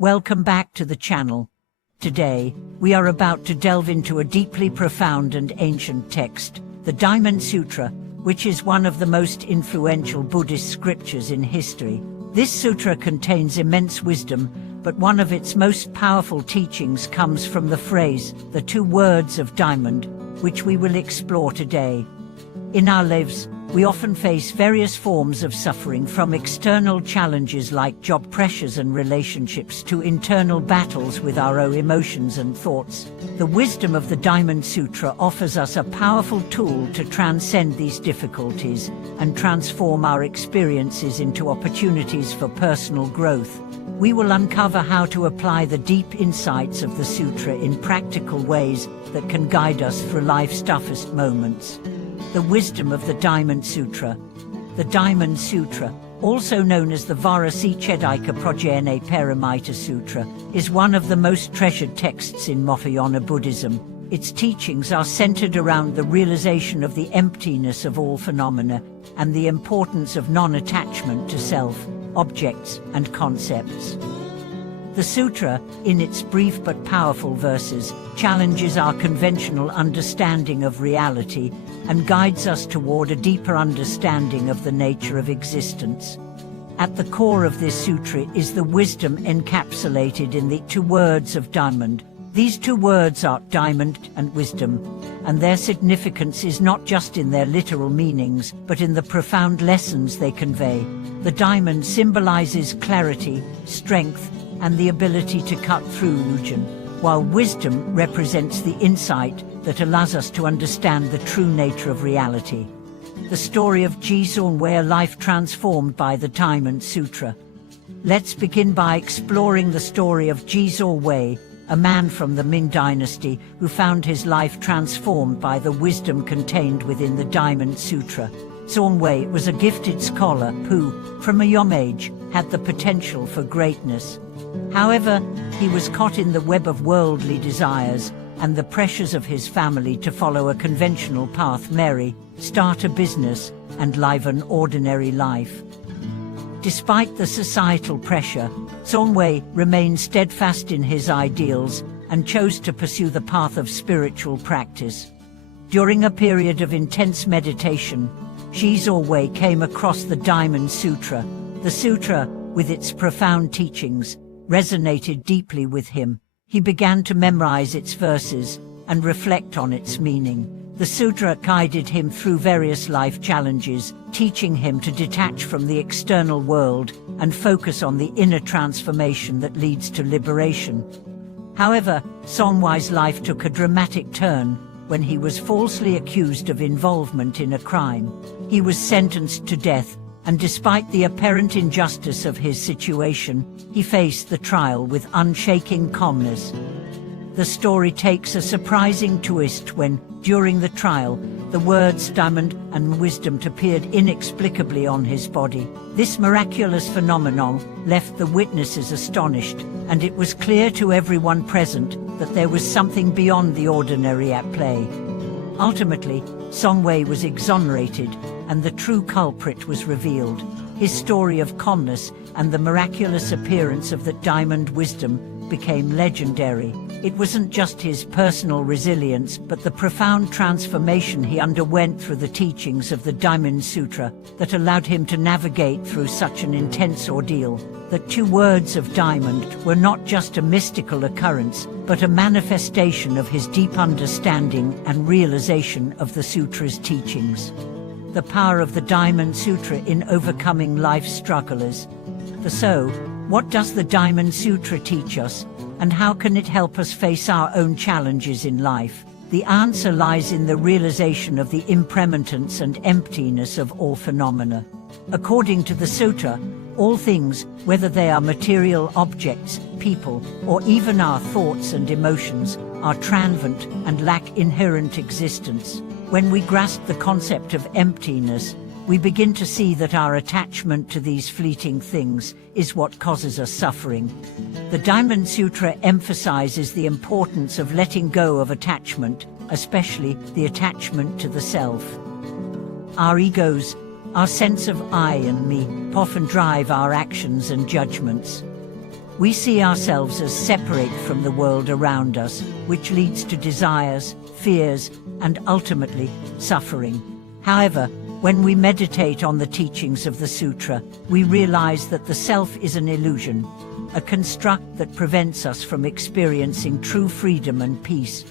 Welcome back to the channel. Today, we are about to delve into a deeply profound and ancient text, the Diamond Sutra, which is one of the most influential Buddhist scriptures in history. This sutra contains immense wisdom, but one of its most powerful teachings comes from the phrase, the two words of diamond, which we will explore today. In our lives, we often face various forms of suffering, from external challenges like job pressures and relationships to internal battles with our own emotions and thoughts. The wisdom of the Diamond Sutra offers us a powerful tool to transcend these difficulties and transform our experiences into opportunities for personal growth. We will uncover how to apply the deep insights of the sutra in practical ways that can guide us through life's toughest moments. The wisdom of the Diamond Sutra. The Diamond Sutra, also known as the Varasichedika Prajnana Paramita Sutra, is one of the most treasured texts in Mahayana Buddhism. Its teachings are centered around the realization of the emptiness of all phenomena and the importance of non-attachment to self, objects, and concepts. The sutra, in its brief but powerful verses, challenges our conventional understanding of reality and guides us toward a deeper understanding of the nature of existence. At the core of this sutra is the wisdom encapsulated in the two words of diamond. These two words are diamond and wisdom, and their significance is not just in their literal meanings, but in the profound lessons they convey. The diamond symbolizes clarity, strength, and the ability to cut through illusion, while wisdom represents the insight that allows us to understand the true nature of reality. The story of Jizong, a life transformed by the Diamond Sutra. Let's begin by exploring the story of Jizong, a man from the Ming Dynasty who found his life transformed by the wisdom contained within the Diamond Sutra. Zongwei was a gifted scholar who, from a young age, had the potential for greatness. However, he was caught in the web of worldly desires and the pressures of his family to follow a conventional path, marry, start a business, and live an ordinary life. Despite the societal pressure, Zongwei remained steadfast in his ideals and chose to pursue the path of spiritual practice. During a period of intense meditation, Jizong came across the Diamond Sutra. The sutra, with its profound teachings, resonated deeply with him. He began to memorize its verses and reflect on its meaning. The sutra guided him through various life challenges, teaching him to detach from the external world and focus on the inner transformation that leads to liberation. However, Zongwei's life took a dramatic turn when he was falsely accused of involvement in a crime. He was sentenced to death, and despite the apparent injustice of his situation, he faced the trial with unshaken calmness. The story takes a surprising twist when, during the trial, the words diamond and wisdom appeared inexplicably on his body. This miraculous phenomenon left the witnesses astonished, and it was clear to everyone present that there was something beyond the ordinary at play. Ultimately, Zongwei was exonerated, and the true culprit was revealed. His story of calmness and the miraculous appearance of the diamond wisdom became legendary. It wasn't just his personal resilience, but the profound transformation he underwent through the teachings of the Diamond Sutra that allowed him to navigate through such an intense ordeal. The two words of diamond were not just a mystical occurrence, but a manifestation of his deep understanding and realization of the sutra's teachings. The power of the Diamond Sutra in overcoming life's strugglers. So, what does the Diamond Sutra teach us, and how can it help us face our own challenges in life? The answer lies in the realization of the impermanence and emptiness of all phenomena. According to the sutra, all things, whether they are material objects, people, or even our thoughts and emotions, are transient and lack inherent existence. When we grasp the concept of emptiness, we begin to see that our attachment to these fleeting things is what causes us suffering. The Diamond Sutra emphasizes the importance of letting go of attachment, especially the attachment to the self. Our egos, our sense of I and me, often drive our actions and judgments. We see ourselves as separate from the world around us, which leads to desires, fears, and ultimately, suffering. However, when we meditate on the teachings of the Sutra, we realize that the self is an illusion, a construct that prevents us from experiencing true freedom and peace.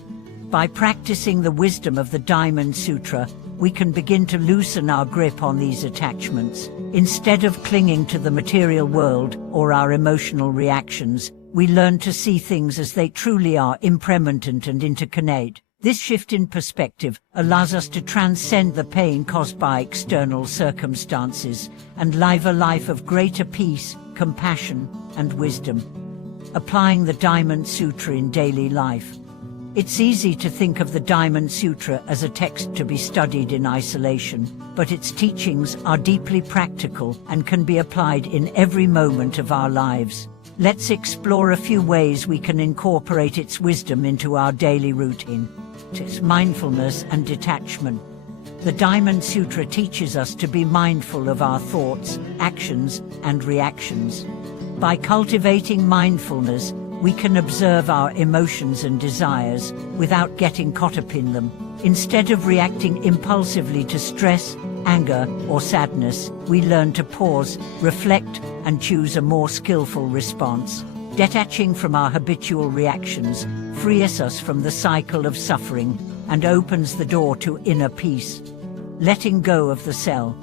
By practicing the wisdom of the Diamond Sutra, we can begin to loosen our grip on these attachments. Instead of clinging to the material world or our emotional reactions, we learn to see things as they truly are, impermanent and interconnected. This shift in perspective allows us to transcend the pain caused by external circumstances and live a life of greater peace, compassion, and wisdom. Applying the Diamond Sutra in daily life. It's easy to think of the Diamond Sutra as a text to be studied in isolation, but its teachings are deeply practical and can be applied in every moment of our lives. Let's explore a few ways we can incorporate its wisdom into our daily routine. It's mindfulness and detachment. The Diamond Sutra teaches us to be mindful of our thoughts, actions, and reactions. By cultivating mindfulness, we can observe our emotions and desires without getting caught up in them. Instead of reacting impulsively to stress, anger, or sadness, we learn to pause, reflect, and choose a more skillful response. Detaching from our habitual reactions frees us from the cycle of suffering and opens the door to inner peace. Letting go of the self.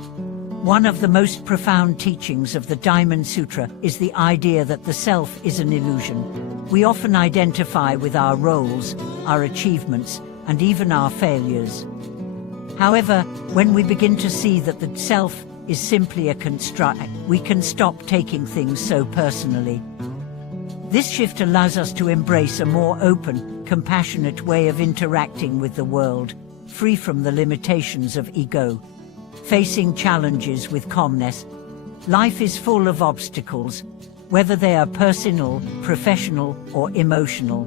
One of the most profound teachings of the Diamond Sutra is the idea that the self is an illusion. We often identify with our roles, our achievements, and even our failures. However, when we begin to see that the self is simply a construct, we can stop taking things so personally. This shift allows us to embrace a more open, compassionate way of interacting with the world, free from the limitations of ego. Facing challenges with calmness. Life is full of obstacles, whether they are personal, professional, or emotional.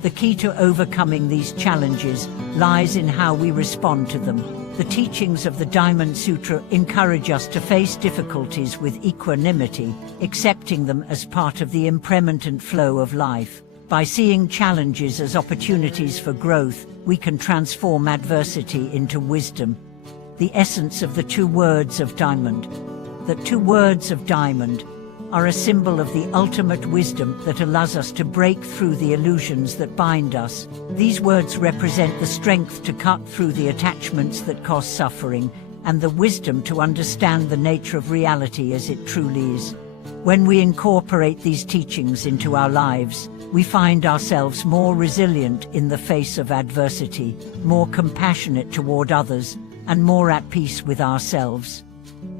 The key to overcoming these challenges lies in how we respond to them. The teachings of the Diamond Sutra encourage us to face difficulties with equanimity, accepting them as part of the impermanent flow of life. By seeing challenges as opportunities for growth, we can transform adversity into wisdom. The essence of the two words of diamond. The two words of diamond are a symbol of the ultimate wisdom that allows us to break through the illusions that bind us. These words represent the strength to cut through the attachments that cause suffering, and the wisdom to understand the nature of reality as it truly is. When we incorporate these teachings into our lives, we find ourselves more resilient in the face of adversity, more compassionate toward others, and more at peace with ourselves.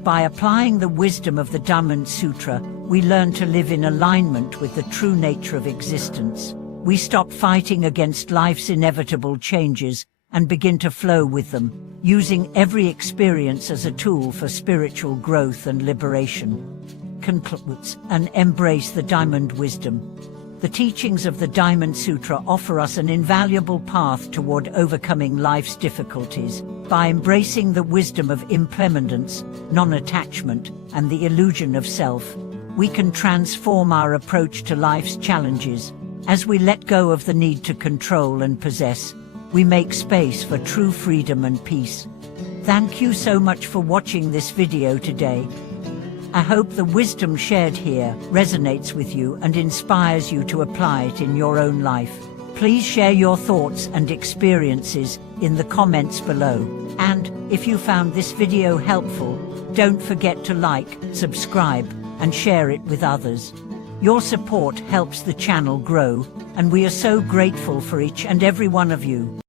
By applying the wisdom of the Diamond Sutra, we learn to live in alignment with the true nature of existence. We stop fighting against life's inevitable changes and begin to flow with them, using every experience as a tool for spiritual growth and liberation. Concludes and embrace the Diamond Wisdom. The teachings of the Diamond Sutra offer us an invaluable path toward overcoming life's difficulties. By embracing the wisdom of impermanence, non-attachment, and the illusion of self, we can transform our approach to life's challenges. As we let go of the need to control and possess, we make space for true freedom and peace. Thank you so much for watching this video today. I hope the wisdom shared here resonates with you and inspires you to apply it in your own life. Please share your thoughts and experiences in the comments below. And if you found this video helpful, don't forget to like, subscribe, and share it with others. Your support helps the channel grow, and we are so grateful for each and every one of you.